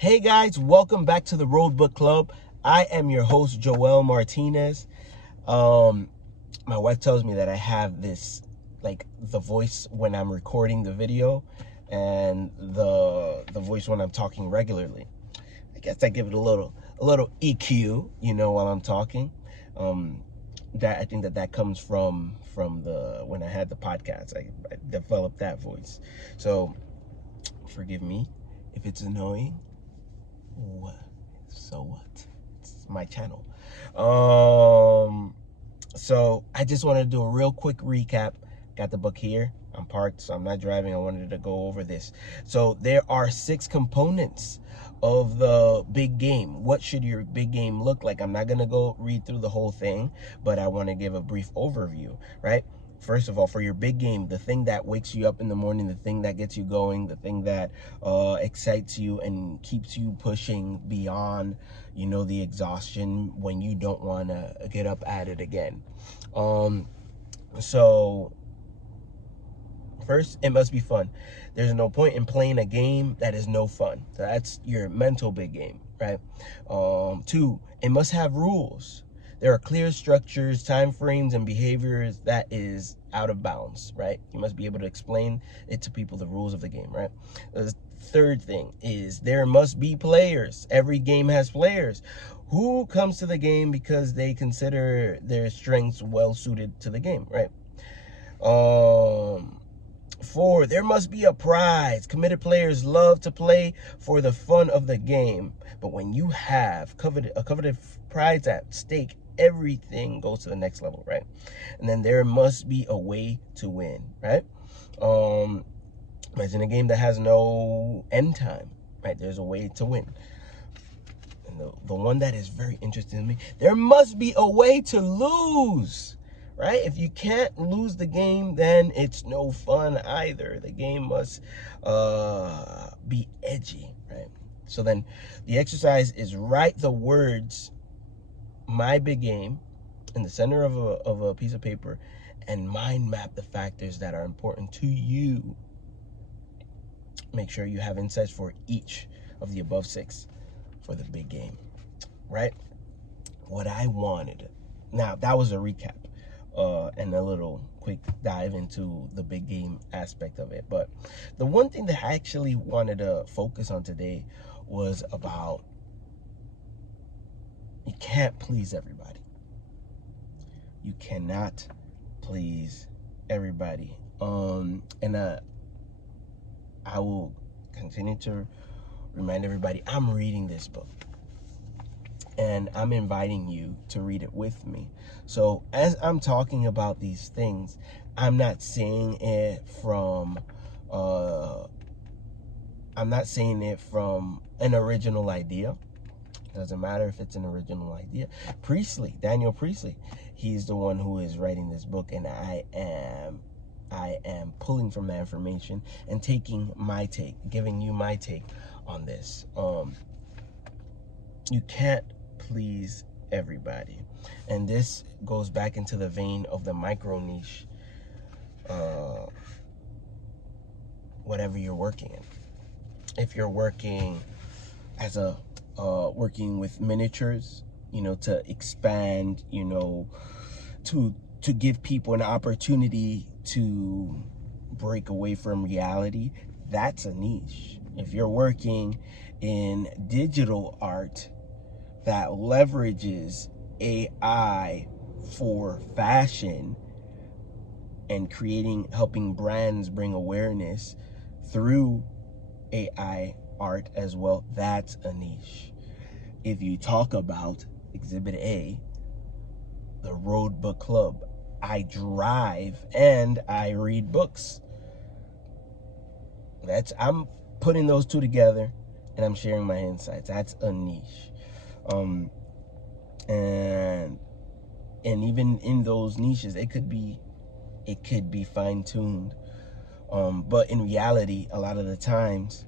Hey guys, welcome back to the Road Book Club. I am your host, Joel Martinez. My wife tells me that I have this, like, the voice when I'm recording the video and the voice when I'm talking regularly. I guess I give it a little EQ, while I'm talking. That I think that comes from the when I had the podcast. I developed that voice. So forgive me if it's annoying. So what? It's my channel. So I just wanted to do a real quick recap. Got the book here. I'm parked, so I'm not driving. I wanted to go over this. So there are 6 components of the big game. What should your big game look like? I'm not going to go read through the whole thing, but I want to give a brief overview, right? First of all, for your big game, the thing that wakes you up in the morning, the thing that gets you going, the thing that excites you and keeps you pushing beyond, the exhaustion when you don't want to get up at it again. So first, it must be fun. There's no point in playing a game that is no fun. So that's your mental big game, right? 2, it must have rules. There are clear structures, time frames, and behaviors that is out of bounds, right? You must be able to explain it to people, the rules of the game, right? The third thing is there must be players. Every game has players who comes to the game because they consider their strengths well suited to the game, right? 4, there must be a prize. Committed players love to play for the fun of the game, but when you have a coveted prize at stake, everything goes to the next level, right? And then there must be a way to win, right? Imagine a game that has no end time, right? There's a way to win. And the one that is very interesting to me, there must be a way to lose. Right? If you can't lose the game, then it's no fun either. The game must be edgy, right? So then the exercise is write the words, my big game, in the center of a piece of paper and mind map the factors that are important to you. Make sure you have insights for each of the above 6 for the big game, right? What I wanted. Now, that was a recap. And a little quick dive into the big game aspect of it. But the one thing that I actually wanted to focus on today was about you can't please everybody. You cannot please everybody. And I will continue to remind everybody I'm reading this book. And I'm inviting you to read it with me. So as I'm talking about these things, I'm not saying it from an original idea. Doesn't matter if it's an original idea. Daniel Priestley, he's the one who is writing this book, and I am pulling from that information and taking my take, giving you my take on this. You can't please everybody, and this goes back into the vein of the micro niche, whatever you're working in. If you're working as working with miniatures, to expand, to give people an opportunity to break away from reality, that's a niche. If you're working in digital art that leverages AI for fashion and helping brands bring awareness through AI art as well, that's a niche. If you talk about Exhibit A, the Road Book Club, I drive and I read books. I'm putting those two together and I'm sharing my insights. That's a niche. And even in those niches, it could be fine-tuned. But in reality, a lot of the times,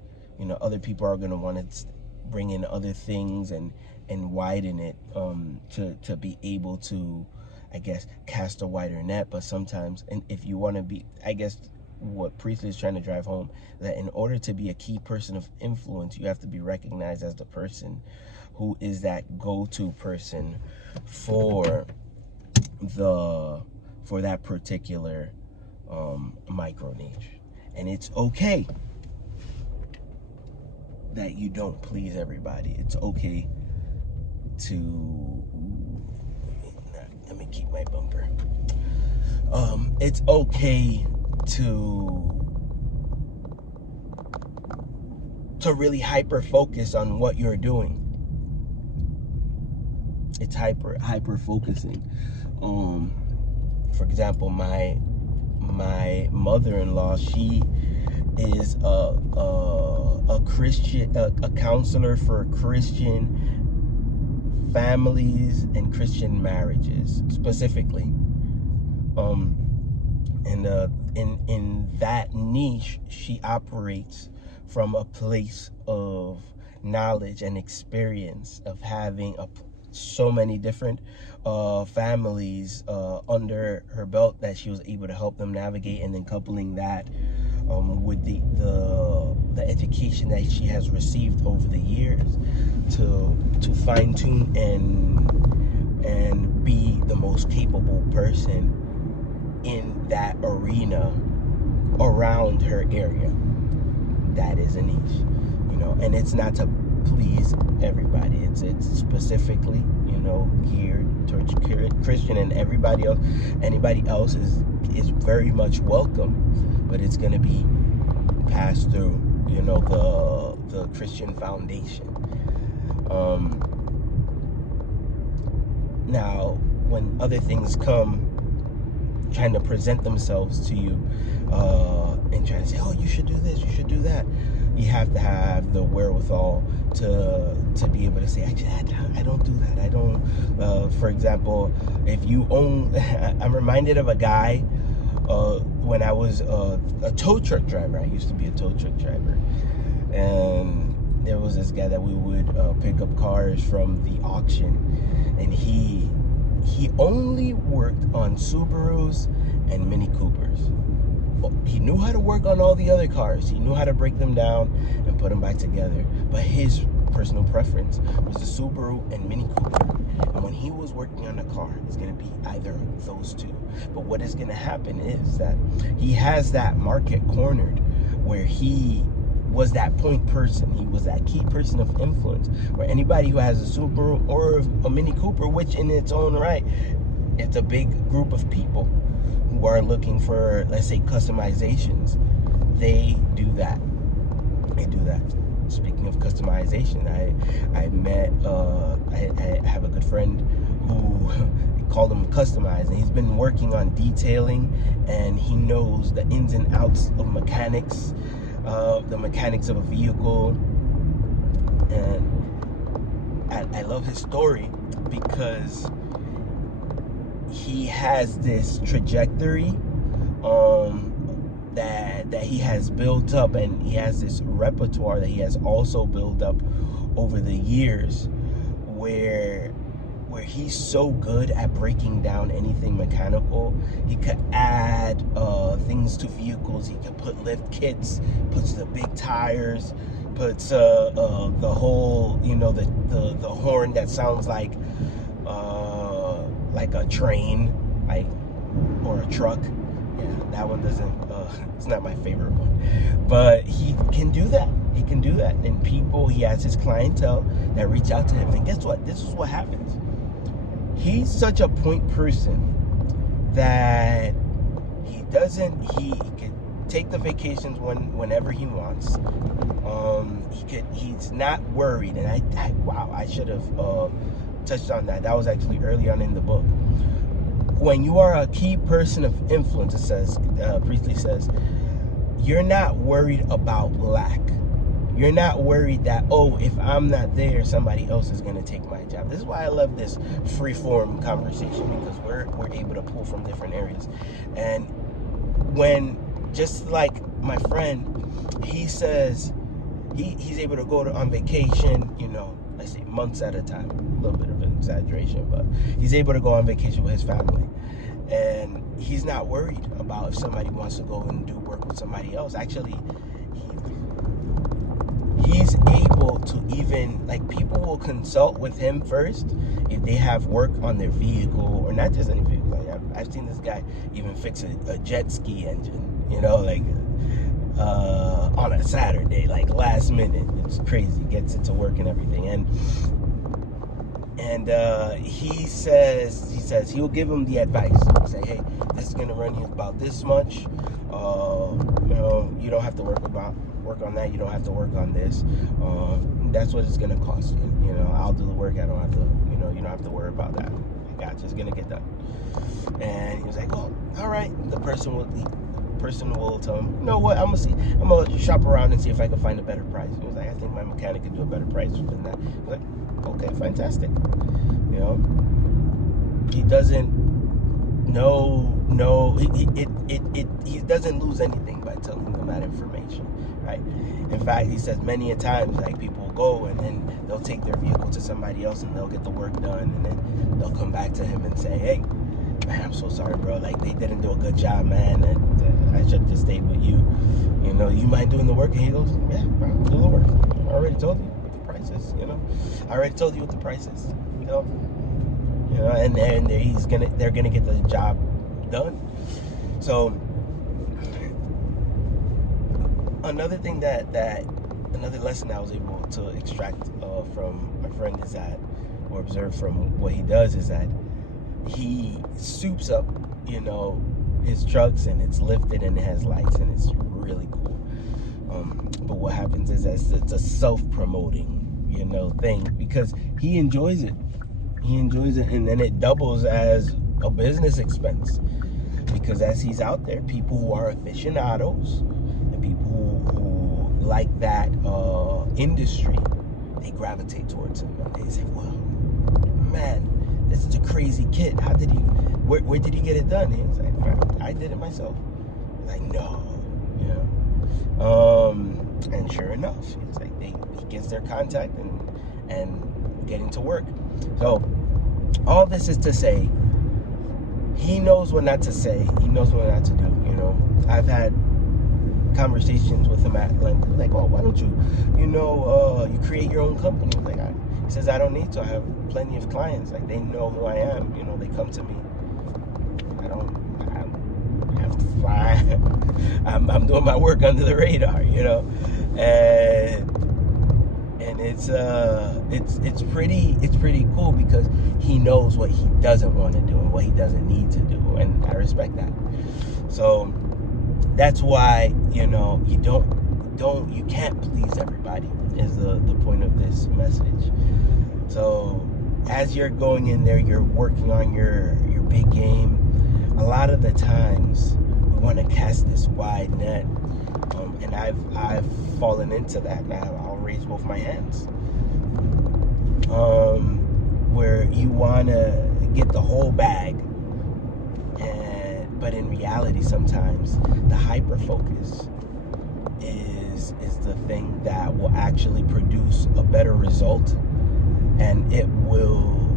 other people are going to want to bring in other things and widen it to be able to, I guess, cast a wider net. But sometimes, and if you want to be, I guess, what Priestley is trying to drive home, that in order to be a key person of influence, you have to be recognized as the person who is that go-to person for that particular micro niche. And it's okay that you don't please everybody. It's okay to, let me keep my bumper. It's okay to really hyper focus on what you're doing. It's hyper focusing. For example, my mother-in-law, she is a Christian, a counselor for Christian families and Christian marriages specifically. And in that niche, she operates from a place of knowledge and experience of having so many different families under her belt that she was able to help them navigate, and then coupling that with the education that she has received over the years to fine-tune and be the most capable person in that arena around her area. That is a niche, you know, and it's not to please everybody. It's specifically, you know, geared towards Christian, and everybody else. Anybody else is very much welcome, but it's going to be passed through, you know, the Christian foundation. Now, when other things come, trying to present themselves to you, and trying to say, oh, you should do this, you should do that, you have to have the wherewithal to be able to say, actually, I don't do that. I don't. For example, if you own, I'm reminded of a guy when I was a tow truck driver. I used to be a tow truck driver, and there was this guy that we would pick up cars from the auction, and he only worked on Subarus and Mini Coopers. He knew how to work on all the other cars. He knew how to break them down and put them back together. But his personal preference was the Subaru and Mini Cooper. And when he was working on a car, it's going to be either of those two. But what is going to happen is that he has that market cornered where he was that point person. He was that key person of influence, where anybody who has a Subaru or a Mini Cooper, which in its own right, it's a big group of people who are looking for, let's say, customizations, they do that. Speaking of customization, I met, I have a good friend who called him Customize, and he's been working on detailing, and he knows the ins and outs of mechanics, the mechanics of a vehicle. And I love his story because he has this trajectory that he has built up, and he has this repertoire that he has also built up over the years, where he's so good at breaking down anything mechanical. He could add things to vehicles. He could put lift kits, puts the big tires, puts the whole, you know, the horn that sounds like a train, like, or a truck. Yeah, that one doesn't, it's not my favorite one, but he can do that. He can do that. And people, he has his clientele that reach out to him, and guess what? This is what happens. He's such a point person that he can take the vacations whenever he wants. He's not worried, and I should have touched on that. That was actually early on in the book. When you are a key person of influence, it says, Priestley says, you're not worried about lack. You're not worried that, oh, if I'm not there, somebody else is going to take my job. This is why I love this free-form conversation, because we're able to pull from different areas. And when, just like my friend, he says he's able to go on vacation, you know, I say months at a time. A little bit of an exaggeration, but he's able to go on vacation with his family. And he's not worried about if somebody wants to go and do work with somebody else. Actually, he's able to even, like, people will consult with him first if they have work on their vehicle, or not just any vehicle. Like, I've seen this guy even fix a jet ski engine, you know, like on a Saturday, like last minute. It's crazy. Gets it to work and everything. And he says he'll give him the advice. He'll say, hey, this is gonna run you about this much. You know, you don't have to work on that. You don't have to work on this. That's what it's gonna cost you. You know, I'll do the work. I don't have to. You know, you don't have to worry about that. I got you. It's gonna get done. And he was like, oh, all right. The person will tell him, you know what? I'm gonna shop around and see if I can find a better price. He was like, I think my mechanic could do a better price than that. I was like, okay, fantastic. You know, he doesn't he doesn't lose anything by telling them that information, right? In fact, he says many a times, like, people will go and then they'll take their vehicle to somebody else and they'll get the work done, and then they'll come back to him and say, hey, man, I'm so sorry, bro. Like, they didn't do a good job, man. And I should have just stayed with you. You know, you mind doing the work? And he goes, yeah, bro, do the work. I already told you what the price is. You know, I already told you what the price is. You know, and they're gonna get the job done. So another thing another lesson I was able to extract from my friend is that, or observe from what he does, is that he soups up, you know, his trucks, and it's lifted and it has lights, and it's really cool. But what happens is that it's a self-promoting, you know, thing, because he enjoys it. He enjoys it, and then it doubles as a business expense, because as he's out there, people who are aficionados and people who like that industry, they gravitate towards him, and they say, wow, man, this is a crazy kid. How did he, where did he get it done? He was like, I did it myself. I was like, no, you know. And sure enough, it's like he gets their contact and getting to work. So all this is to say, he knows what not to say. He knows what not to do, you know. I've had conversations with him at length. Like, oh, why don't you, you create your own company? Like, he says, I don't need to. I have plenty of clients. Like, they know who I am. You know, they come to me. I have to fly. I'm doing my work under the radar, you know. And it's pretty cool, because he knows what he doesn't want to do and what he doesn't need to do, and I respect that. So that's why, you know, you can't please everybody is the point of this message. So as you're going in there, you're working on your big game. A lot of the times we want to cast this wide net, and I've fallen into that. Now I'll raise both my hands, where you want to get the whole bag, but in reality, sometimes the hyper focus is the thing that will actually produce a better result, and it will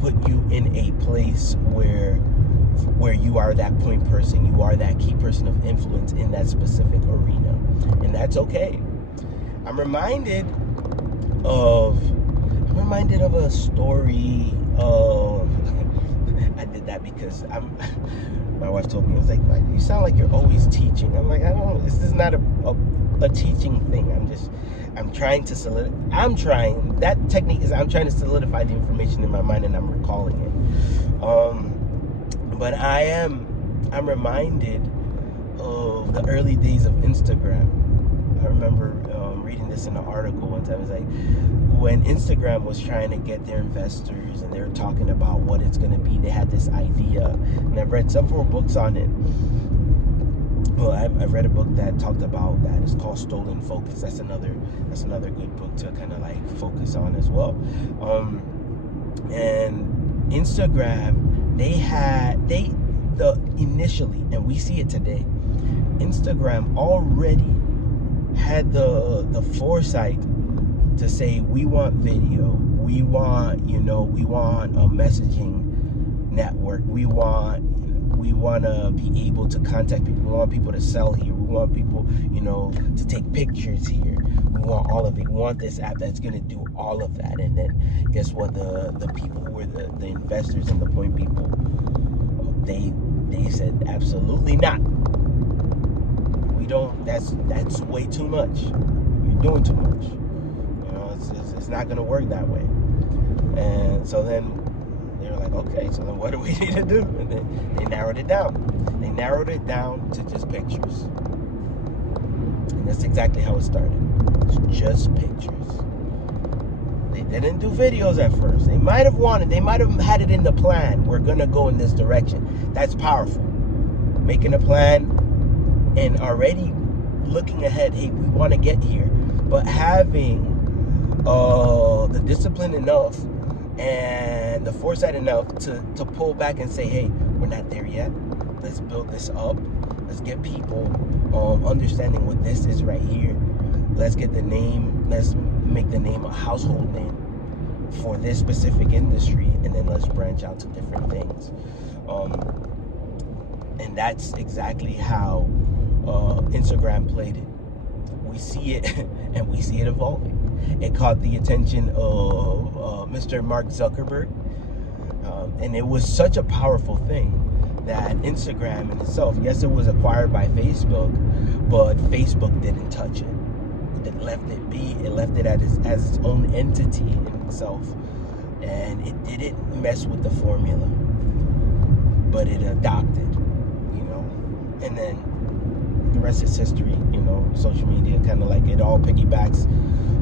put you in a place where you are that point person, you are that key person of influence in that specific arena, and that's okay. I'm reminded of a story of I did that because my wife told me, I was like, you sound like you're always teaching. I'm like, I don't, this is not a teaching thing. I'm trying to that technique is I'm trying to solidify the information in my mind, and I'm recalling it. But I'm reminded of the early days of Instagram. I remember reading this in an article one time. It was like, when Instagram was trying to get their investors, and they were talking about what it's going to be, they had this idea, and I've read several books on it. Well, I've read a book that talked about that. It's called Stolen Focus. That's another good book to kind of like focus on as well. And Instagram, initially, and we see it today, Instagram already had the foresight to say, we want video, we want a messaging network. We want to be able to contact people. We want people to sell here. We want people, to take pictures here. We want all of it. We want this app that's going to do all of that. And then guess what? The people who were the investors and the point people, they said absolutely not. We don't. That's way too much. You're doing too much. It's not going to work that way. And so then they were like, okay, so then what do we need to do? And then they narrowed it down. They narrowed it down to just pictures. And that's exactly how it started. It's just pictures. They didn't do videos at first. They might have had it in the plan. We're going to go in this direction. That's powerful. Making a plan and already looking ahead. Hey, we want to get here. But having the discipline enough and the foresight enough to pull back and say, hey, we're not there yet. Let's build this up. Let's get people understanding what this is right here. Let's get the name. Let's make the name a household name for this specific industry, and then let's branch out to different things. And that's exactly how Instagram played it. We see it, and we see it evolving. It caught the attention of Mr. Mark Zuckerberg, and it was such a powerful thing that Instagram in itself, yes, it was acquired by Facebook, but Facebook didn't touch it. It left it be. It left it as its own entity in itself, and it didn't mess with the formula, but it adopted, and then the rest is history. Social media kind of like it all piggybacks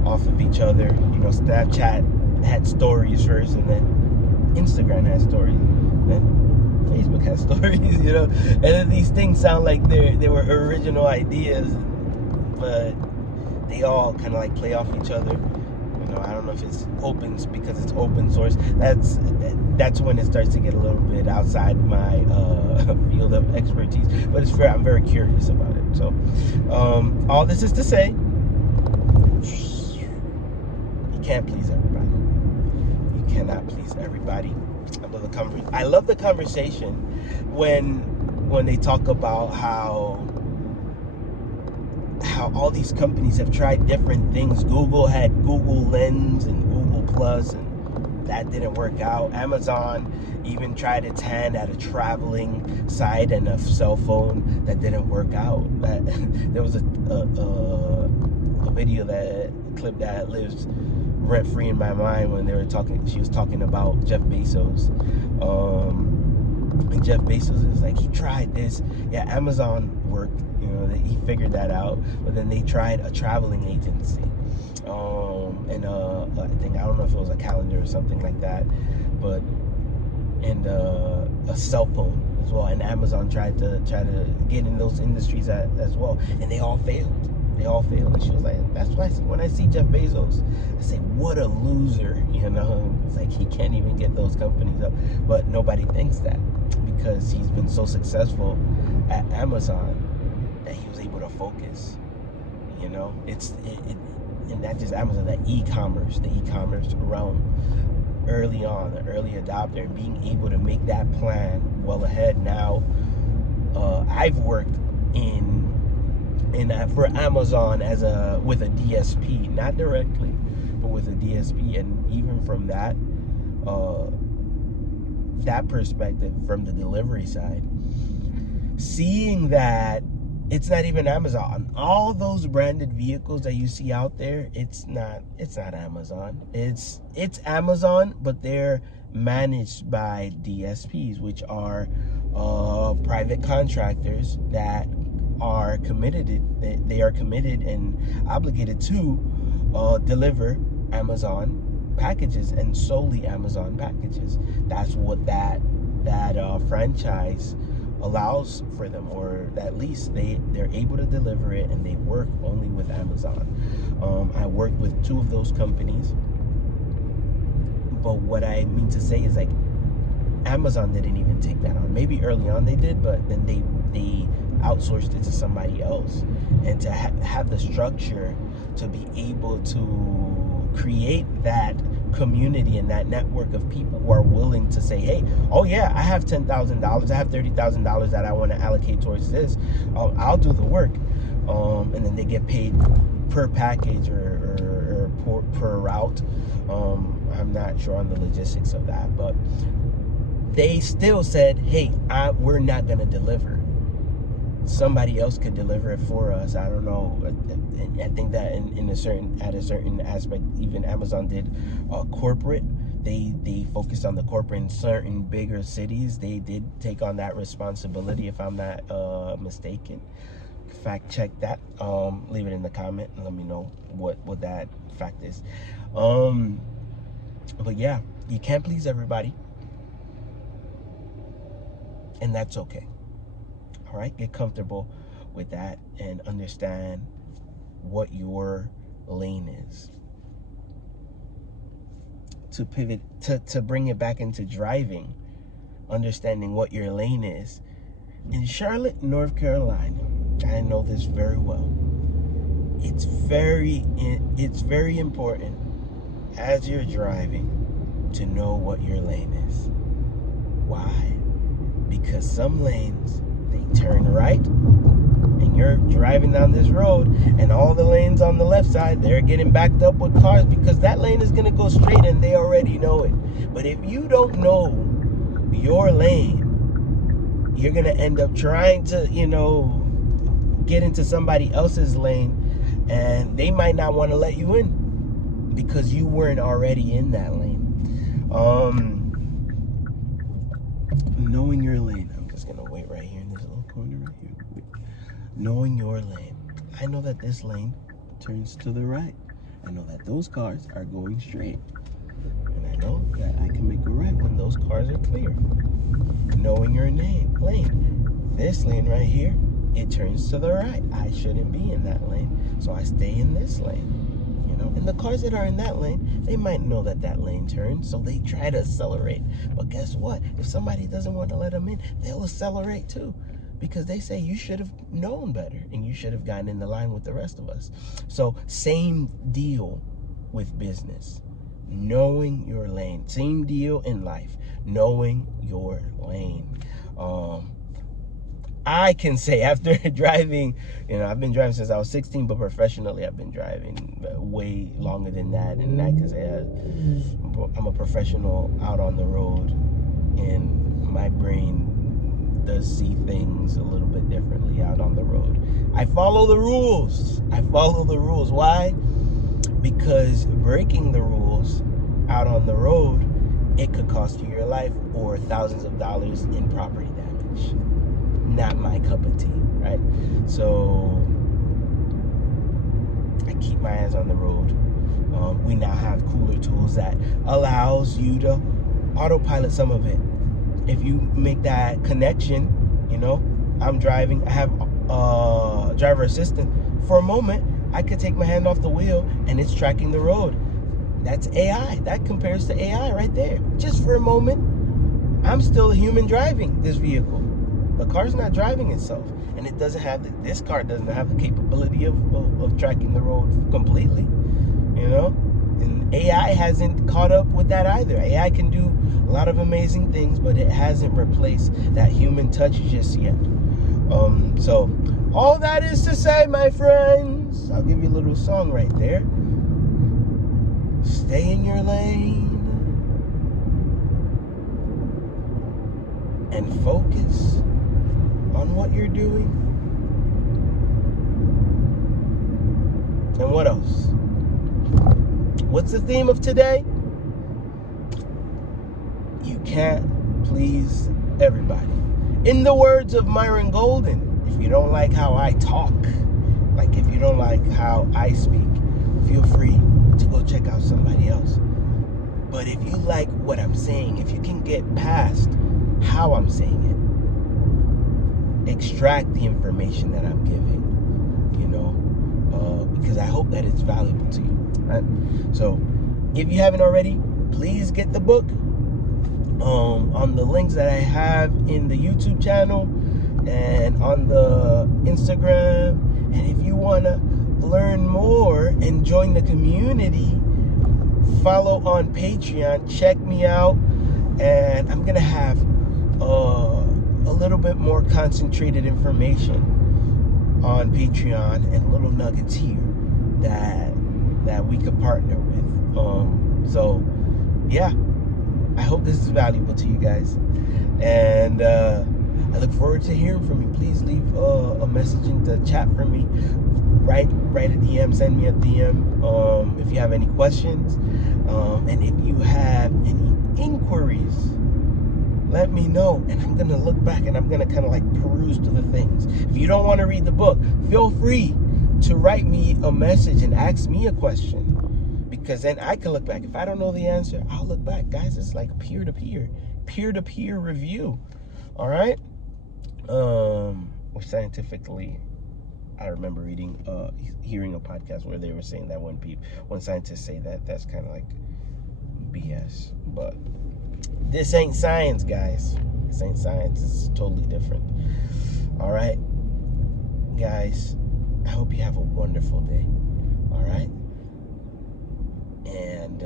off of each other. Snapchat had stories first, and then Instagram had stories, then Facebook has stories, and then these things sound like they were original ideas, but they all kind of like play off each other. I don't know if it's open because it's open source. That's when it starts to get a little bit outside my field of expertise, but it's fair. I'm very curious about it. So all this is to say, you can't please everybody. You cannot please everybody. I love the conversation when they talk about how all these companies have tried different things. Google had Google Lens and Google Plus, and that didn't work out. Amazon even tried its hand at a traveling site and a cell phone that didn't work out. There was a video, that clip that lives rent free in my mind when she was talking about Jeff Bezos. And Jeff Bezos is like, he tried this. Yeah, Amazon worked. He figured that out. But then they tried a traveling agency, and I don't know if it was a calendar or something like that, but and a cell phone as well. And Amazon tried to get in those industries as well, and they all failed. And she was like, that's why when I see Jeff Bezos, I say, what a loser. It's like he can't even get those companies up. But nobody thinks that, because he's been so successful at Amazon that he was able to focus. And not just Amazon, the e-commerce realm early on, the early adopter, and being able to make that plan well ahead. Now, I've worked for Amazon with a DSP, not directly, but with a DSP, and even from that perspective, from the delivery side, seeing that it's not even Amazon. All those branded vehicles that you see out there, it's not Amazon. It's Amazon, but they're managed by DSPs, which are private contractors that are committed. They are committed and obligated to deliver Amazon packages, and solely Amazon packages. That's what that franchise allows for them, or at least they're able to deliver it, and they work only with Amazon. I worked with two of those companies, but what I mean to say is, like, Amazon didn't even take that on. Maybe early on they did, but then they outsourced it to somebody else. And to have the structure to be able to create that community and that network of people who are willing to say, hey, oh yeah, I have $10,000, I have $30,000 that I want to allocate towards this. I'll do the work. And then they get paid per package or per route. I'm not sure on the logistics of that, but they still said, hey, we're not going to deliver. Somebody else could deliver it for us. I don't know. I think that at a certain aspect, even Amazon did corporate. They focused on the corporate in certain bigger cities. They did take on that responsibility, if I'm not mistaken. Fact check that. Leave it in the comment and let me know what that fact is. But yeah, you can't please everybody, and that's okay. All right, get comfortable with that and understand what your lane is. To pivot, to bring it back into driving, understanding what your lane is. In Charlotte, North Carolina, I know this very well. It's very important as you're driving to know what your lane is. Why? Because some lanes, they turn right, and you're driving down this road, and all the lanes on the left side, they're getting backed up with cars because that lane is going to go straight and they already know it. But if you don't know your lane, you're going to end up trying to, get into somebody else's lane, and they might not want to let you in because you weren't already in that lane. Knowing your lane. I'm just going to wait right here in this little corner right here. Knowing your lane. I know that this lane turns to the right. I know that those cars are going straight. And I know that I can make a right when those cars are clear. Knowing your lane. This lane right here, it turns to the right. I shouldn't be in that lane, so I stay in this lane. And the cars that are in that lane, they might know that that lane turns, so they try to accelerate. But guess what? If somebody doesn't want to let them in, they'll accelerate too, because they say you should have known better and you should have gotten in the line with the rest of us. So same deal with business. Knowing your lane. Same deal in life. Knowing your lane. I can say after driving, I've been driving since I was 16, but professionally I've been driving way longer than that. And I can say I'm a professional out on the road, and my brain does see things a little bit differently out on the road. I follow the rules. Why? Because breaking the rules out on the road, it could cost you your life or thousands of dollars in property damage. Not my cup of tea, right? So I keep my eyes on the road. We now have cooler tools that allows you to autopilot some of it. If you make that connection, I'm driving, I have driver assistant. For a moment, I could take my hand off the wheel and it's tracking the road. That's AI. That compares to AI right there. Just for a moment, I'm still a human driving this vehicle. The car's not driving itself, and it doesn't have this car doesn't have the capability of tracking the road completely, and AI hasn't caught up with that either. AI can do a lot of amazing things, but it hasn't replaced that human touch just yet. So all that is to say, my friends, I'll give you a little song right there. Stay in your lane and focus on what you're doing. And what else? What's the theme of today? You can't please everybody. In the words of Myron Golden, if you don't like how I talk, like if you don't like how I speak, feel free to go check out somebody else. But if you like what I'm saying, if you can get past how I'm saying it, extract the information that I'm giving, because I hope that it's valuable to you. Right? So if you haven't already, please get the book on the links that I have in the YouTube channel and on the Instagram. And if you want to learn more and join the community, follow on Patreon. Check me out, and I'm gonna have a little bit more concentrated information on Patreon and little nuggets here that we could partner with. So yeah, I hope this is valuable to you guys, and I look forward to hearing from you. Please leave a message in the chat for me. Write a DM, send me a DM if you have any questions, and if you have any inquiries, let me know, and I'm gonna look back and I'm gonna kind of like peruse to the things. If you don't want to read the book, feel free to write me a message and ask me a question, because then I can look back. If I don't know the answer, I'll look back. Guys, it's like peer-to-peer review. All right. Or scientifically, I remember hearing a podcast where they were saying that when scientists say that, that's kind of like BS. But this ain't science, guys. This ain't science. It's totally different. All right, guys, I hope you have a wonderful day. All right, and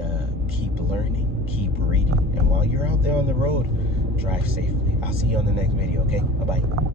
keep learning, keep reading, and while you're out there on the road, drive safely. I'll see you on the next video. Okay, bye-bye.